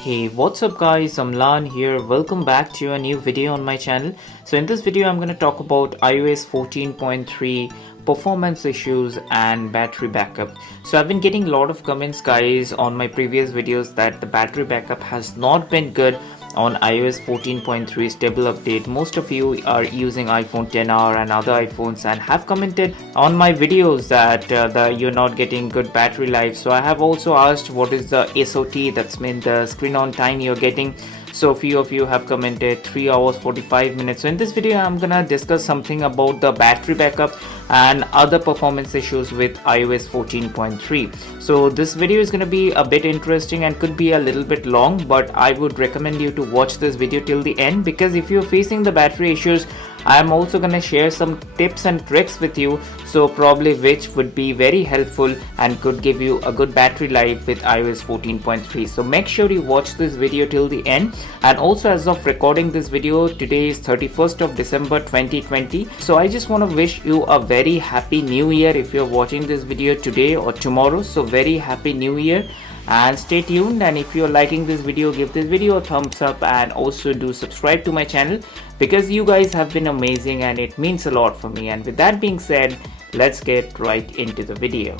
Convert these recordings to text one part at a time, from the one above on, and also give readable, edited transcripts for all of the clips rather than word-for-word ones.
Hey, what's up guys, I'm Lan here. Welcome back to a new video on my channel. So in this video I'm going to talk about iOS 14.3 performance issues and battery backup. So I've been getting a lot of comments guys on my previous videos that the battery backup has not been good on iOS 14.3 stable update. Most of you are using iPhone XR and other iPhones and have commented on my videos that you're not getting good battery life. So I have also asked what is the SOT, that's mean the screen on time you're getting. So few of you have commented 3 hours 45 minutes. So in this video I'm gonna discuss something about the battery backup and other performance issues with iOS 14.3. so this video is going to be a bit interesting and could be a little bit long, but I would recommend you to watch this video till the end, because if you're facing the battery issues, I'm also going to share some tips and tricks with you, so probably which would be very helpful and could give you a good battery life with iOS 14.3. so make sure you watch this video till the end. And also, as of recording this video, today is 31st of December 2020, so I just want to wish you a very happy new year if you're watching this video today or tomorrow. So very happy new year, and stay tuned. And if you're liking this video, give this video a thumbs up and also do subscribe to my channel, because you guys have been amazing and it means a lot for me. And with that being said, let's get right into the video.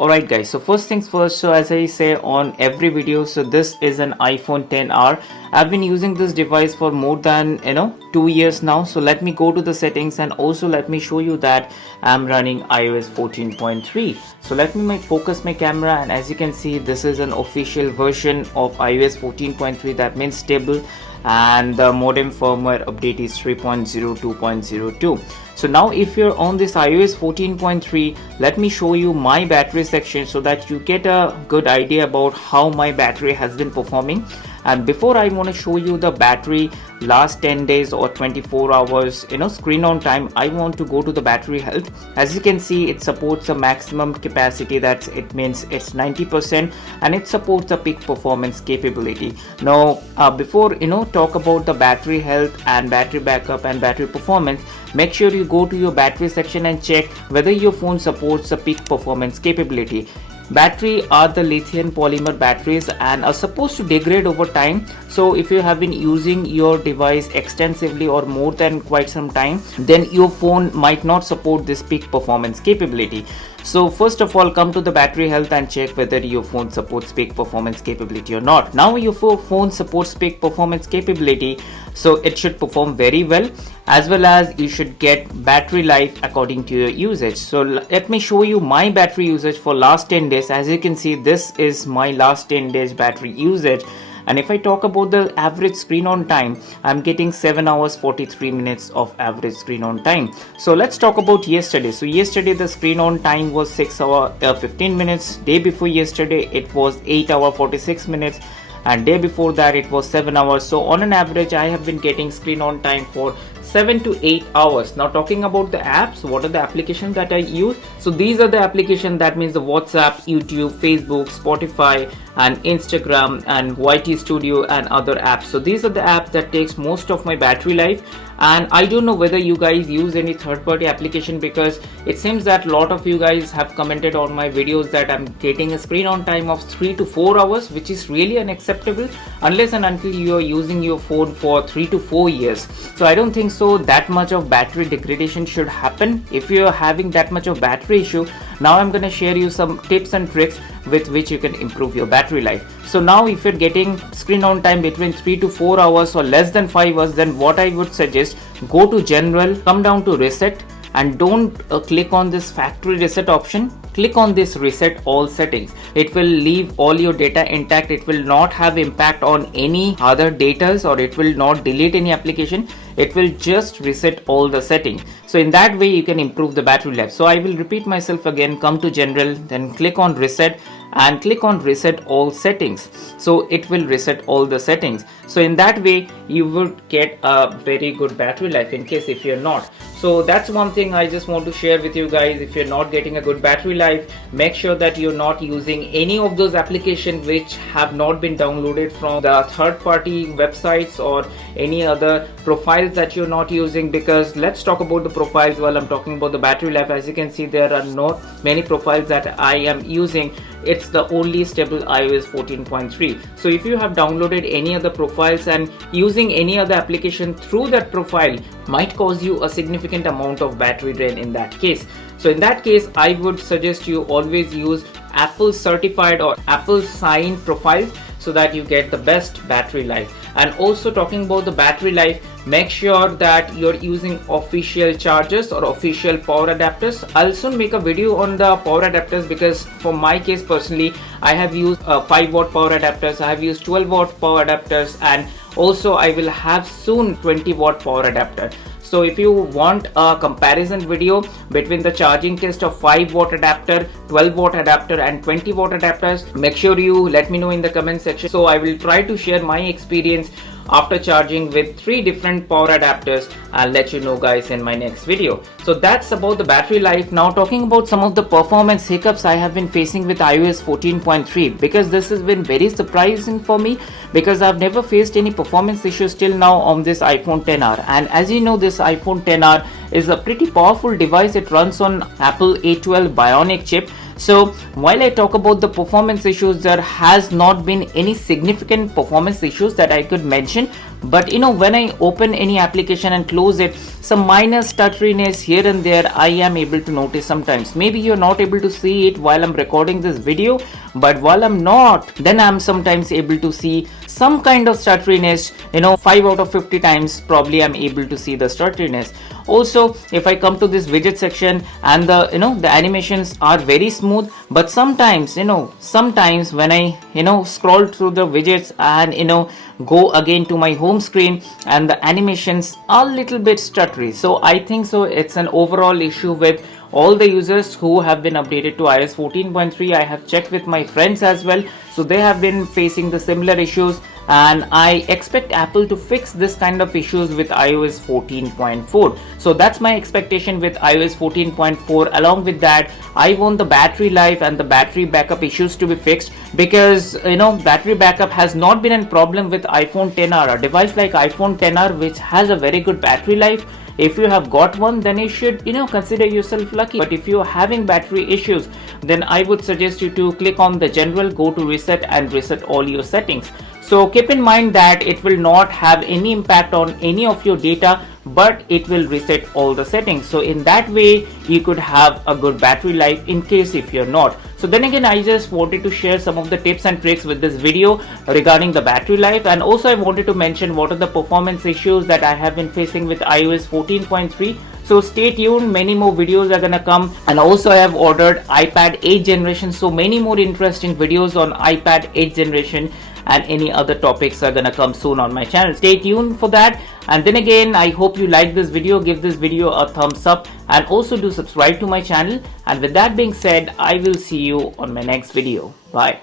Alright guys, so first things first, so as I say on every video, so this is an iPhone XR. I've been using this device for more than 2 years now. So let me go to the settings and also let me show you that I'm running iOS 14.3. so let me focus my camera, and as you can see, this is an official version of iOS 14.3, that means stable, and the modem firmware update is 3.02.02. so now if you're on this iOS 14.3, let me show you my battery section so that you get a good idea about how my battery has been performing. And before, I want to show you the battery last 10 days or 24 hours screen on time, I want to go to the battery health. As you can see, it supports a maximum capacity, that it means it's 90%, and it supports a peak performance capability. Now before talk about the battery health and battery backup and battery performance, make sure you go to your battery section and check whether your phone supports a peak performance capability. Battery are the lithium polymer batteries and are supposed to degrade over time. So if you have been using your device extensively or more than quite some time, then your phone might not support this peak performance capability. So first of all, come to the battery health and check whether your phone supports peak performance capability or not. Now your phone supports peak performance capability, so it should perform very well as you should get battery life according to your usage. So let me show you my battery usage for last 10 days. As you can see, this is my last 10 days battery usage. And if I talk about the average screen on time, I'm getting 7 hours 43 minutes of average screen on time. So let's talk about yesterday. So yesterday the screen on time was 6 hours 15 minutes. Day before yesterday it was 8 hours 46 minutes. And day before that it was 7 hours. So on an average, I have been getting screen on time for 7 to 8 hours. Now talking about the apps, what are the applications that I use? So these are the applications, that means the WhatsApp, YouTube, Facebook, Spotify, and Instagram, and YT Studio, and other apps. So these are the apps that takes most of my battery life. And I don't know whether you guys use any third-party application, because it seems that a lot of you guys have commented on my videos that I'm getting a screen on time of 3 to 4 hours, which is really unacceptable unless and until you are using your phone for 3 to 4 years. So I don't think so that much of battery degradation should happen if you're having that much of battery issue. Now I'm going to share you some tips and tricks with which you can improve your battery life. So now if you're getting screen on time between 3 to 4 hours or less than 5 hours, then what I would suggest, go to general, come down to reset, and don't click on this factory reset option. Click on this reset all settings. It will leave all your data intact. It will not have impact on any other datas, or it will not delete any application. It will just reset all the settings. So in that way you can improve the battery life. So I will repeat myself again. Come to general, then click on reset, and click on reset all settings. So it will reset all the settings. So in that way you would get a very good battery life in case if you're not. So that's one thing I just want to share with you guys. If you're not getting a good battery life, make sure that you're not using any of those applications which have not been downloaded from the third-party websites or any other profiles that you're not using, because let's talk about the profiles while I'm talking about the battery life. As you can see, there are not many profiles that I am using. It's the only stable iOS 14.3. So if you have downloaded any other profiles and using any other application through that profile might cause you a significant amount of battery drain in that case. So in that case, I would suggest you always use Apple certified or Apple signed profiles so that you get the best battery life. And also talking about the battery life, make sure that you're using official chargers or official power adapters. I'll soon make a video on the power adapters, because for my case personally, I have used 5-watt power adapters, I have used 12-watt power adapters, and also I will have soon 20-watt power adapter. So if you want a comparison video between the charging cost of 5-watt adapter, 12-watt adapter and 20-watt adapters, make sure you let me know in the comment section. So I will try to share my experience after charging with 3 different power adapters. I'll let you know guys in my next video. So that's about the battery life. Now talking about some of the performance hiccups I have been facing with iOS 14.3, because this has been very surprising for me, because I've never faced any performance issues till now on this iPhone XR. And as you know, this iPhone XR is a pretty powerful device. It runs on Apple A12 Bionic chip. So while I talk about the performance issues, there has not been any significant performance issues that I could mention. But when I open any application and close it, some minor stutteriness here and there I am able to notice sometimes. Maybe you're not able to see it while I'm recording this video, but while I'm not, then I'm sometimes able to see some kind of stutteriness. 5 out of 50 times probably I'm able to see the stutteriness. Also, if I come to this widget section, and the animations are very smooth, but sometimes when I scroll through the widgets and go again to my home screen, and the animations are a little bit stuttery. So I think so it's an overall issue with all the users who have been updated to iOS 14.3. I have checked with my friends as well, so they have been facing the similar issues, and I expect Apple to fix this kind of issues with iOS 14.4. So that's my expectation with iOS 14.4. Along with that, I want the battery life and the battery backup issues to be fixed, because battery backup has not been a problem with iPhone XR. A device like iPhone XR, which has a very good battery life, if you have got one, then you should consider yourself lucky. But if you're having battery issues, then I would suggest you to click on the general, go to reset and reset all your settings. So keep in mind that it will not have any impact on any of your data, but it will reset all the settings. So in that way you could have a good battery life in case if you're not. So then again, I just wanted to share some of the tips and tricks with this video regarding the battery life, and also I wanted to mention what are the performance issues that I have been facing with iOS 14.3. So stay tuned, many more videos are gonna come. And also I have ordered iPad 8th generation, so many more interesting videos on iPad 8th generation and any other topics are gonna come soon on my channel. Stay tuned for that. And then again, I hope you like this video. Give this video a thumbs up and also do subscribe to my channel. And with that being said, I will see you on my next video. Bye.